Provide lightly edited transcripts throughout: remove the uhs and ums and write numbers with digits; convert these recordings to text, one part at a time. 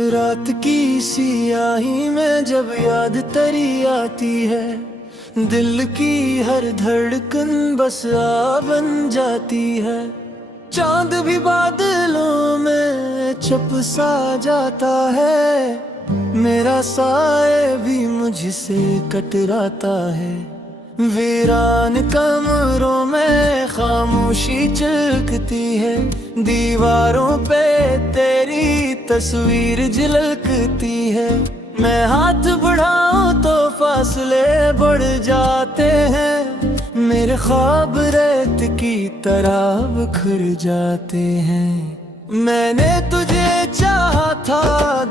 रात की सियाही में जब याद तेरी आती है, दिल की हर धड़कन बस आ बन जाती है। चांद भी बादलों में छुप सा जाता है, मेरा साए भी मुझसे कटराता है। वीरान कमरों में खामोशी चलकती है, दीवारों पे तेरी तस्वीर झलकती है। मैं हाथ बढ़ाऊं तो फासले बढ़ जाते हैं, मेरे ख्वाब रेत की तरह बिखर जाते हैं। मैंने तुझे चाहा था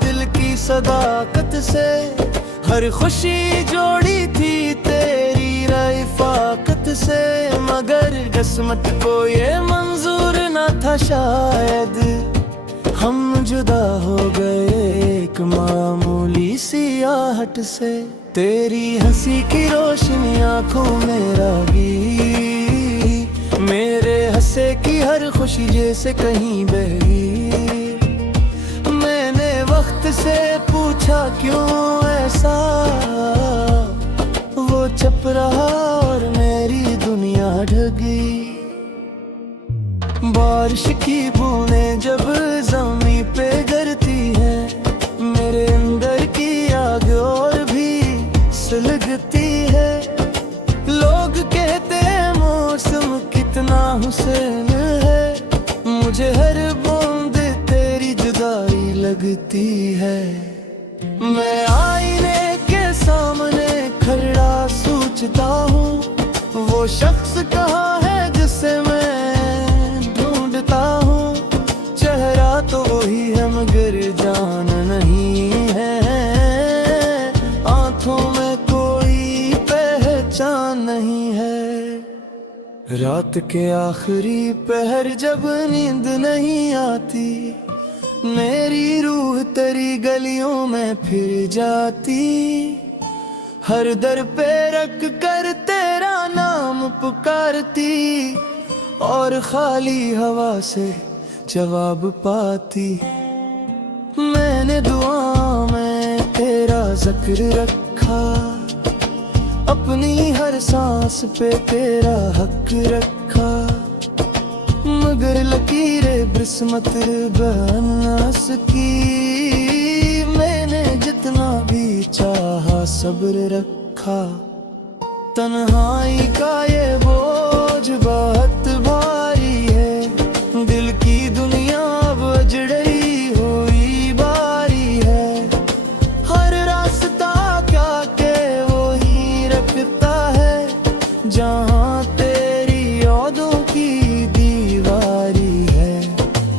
दिल की सदाकत से, हर खुशी जोड़ी थी तेरी रफ़ाकत से, मगर किस्मत को ये मंजूर न था शायद। हम जुदा हो गए एक मामूली सी आहट से, तेरी हंसी की रोशनी आंखों में रागी, मेरे हंसे की हर खुशी जैसे कहीं बही। मैंने वक्त से पूछा क्यों ऐसा, वो चुप रहा और मेरी दुनिया ढह गई। बारिश की बूंदें जब ज़मीं पे गिरती है, मेरे अंदर की आग और भी सुलगती है। लोग कहते हैं मौसम कितना हुस्न है, मुझे हर बूंद तेरी जुदाई लगती है। मैं आईने के सामने खड़ा सोचता हूँ, वो शख्स कहाँ है जिसे मैं ढूंढता हूँ। चेहरा तो वही है मगर जान नहीं है, आंखों में कोई पहचान नहीं है। रात के आखिरी पहर जब नींद नहीं आती, मेरी रूह तेरी गलियों में फिर जाती। हर दर पे रख कर तेरा नाम पुकारती, और खाली हवा से जवाब पाती। मैंने दुआ में तेरा जिक्र रखा, अपनी हर सांस पे तेरा हक रखा, मगर लकीरें बिस्मत बन न सकी। मैंने जितना भी चाहा सब्र रखा, तन्हाई का ये बोझ बहुत भारी है। दिल की दुनिया अब अजड़ी हुई बारी है, हर रास्ता क्या के वो ही रखता है, जहाँ तेरी यादों की दीवारी है।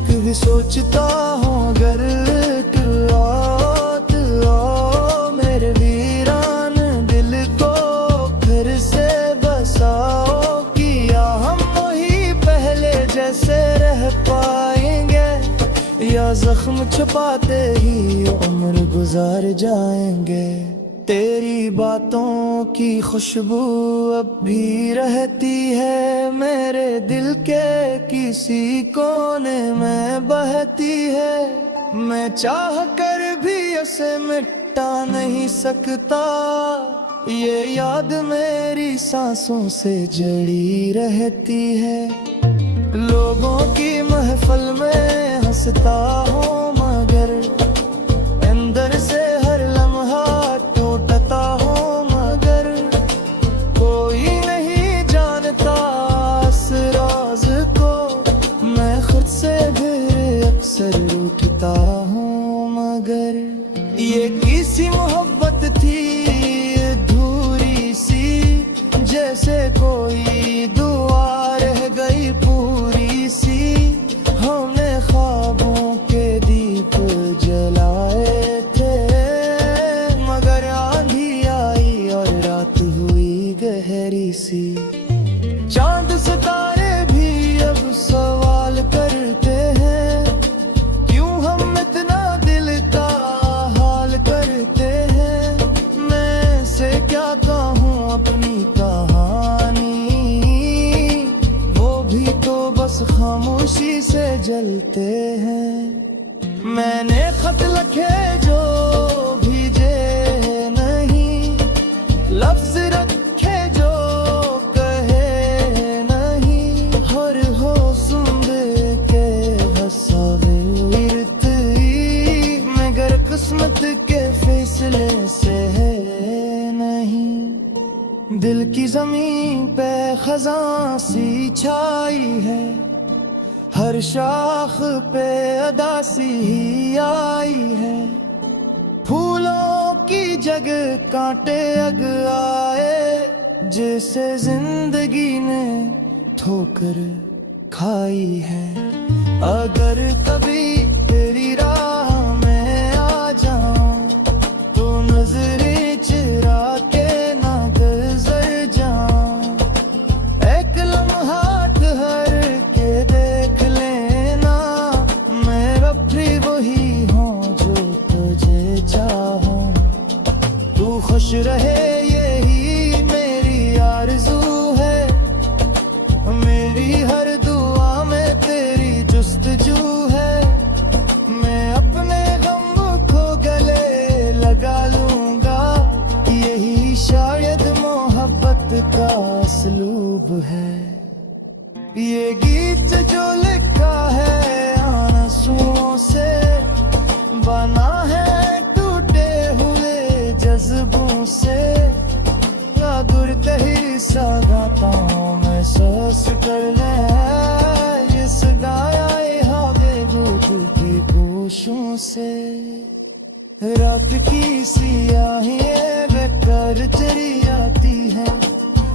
कभी सोचता हूँ अगर मेरे वीरान दिल को फिर से बसाओ, किया हम वही पहले जैसे रह पाएंगे, या जख्म छुपाते ही उम्र गुजार जाएंगे। तेरी बातों की खुशबू अब भी रहती है, मेरे दिल के किसी कोने में बहती है। मैं चाह कर भी उसे मिटा नहीं सकता, ये याद मेरी सांसों से जड़ी रहती है। लोगों की महफिल में हंसता हूँ मगर अंदर से हर लम्हा टूटता हूँ, मगर कोई नहीं जानता इस राज को। मैं खुद से भी अक्सर रूठता हूँ, मगर ये किसी मोहब्बत थी अधूरी सी, जैसे कोई दुआ रह गई पूरी सी। हमने ख्वाबों के दीप जलाए थे, मगर आंधी आई और रात हुई गहरी सी। चांद सितारे भी अब सवाल करते हैं, क्यों हम इतना दिल का हाल करते हैं। मैं से क्या कहूँ अपनी कहानी, वो भी तो बस खामोशी से जलते हैं। मैंने खत लिखे दिल की जमीन पे खजां सी छाई है, हर शाख पे अदा सी ही आई है। फूलों की जगह कांटे अग आए, जैसे जिंदगी ने ठोकर खाई है। अगर कभी तेरी राह में आ जाऊं तो नजरें चुरा के ना गुजर जाऊं। एक लम्हा ठहर के देख लेना, मेरा भी वही हूँ जो तुझे चाहूं। तू खुश रहे यही मेरी आरज़ू है, मेरी हर दुआ में तेरी जुस्तजू है। मैं अपने गम को गले लगा लूंगा, यही शायद मोहब्बत का असलूब है। ये गीत जो लिखा है आंसुओं से बना है, टूटे हुए जज्बों से गुर कही सा गाता हूँ मैं। सांस कर ले इस गाया हवे दूध के गोशों से। रात की सियाहियाँ बेकर चली आती है,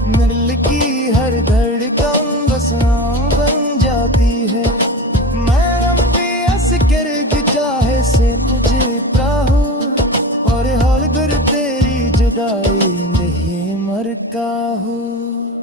दिल की हर धड़कन बस नाम बन जाती है। मैं अपनी अस्कर चाहे से मुझे प्राहू, और हर गुर तेरी जुदाई नहीं मरता हूँ।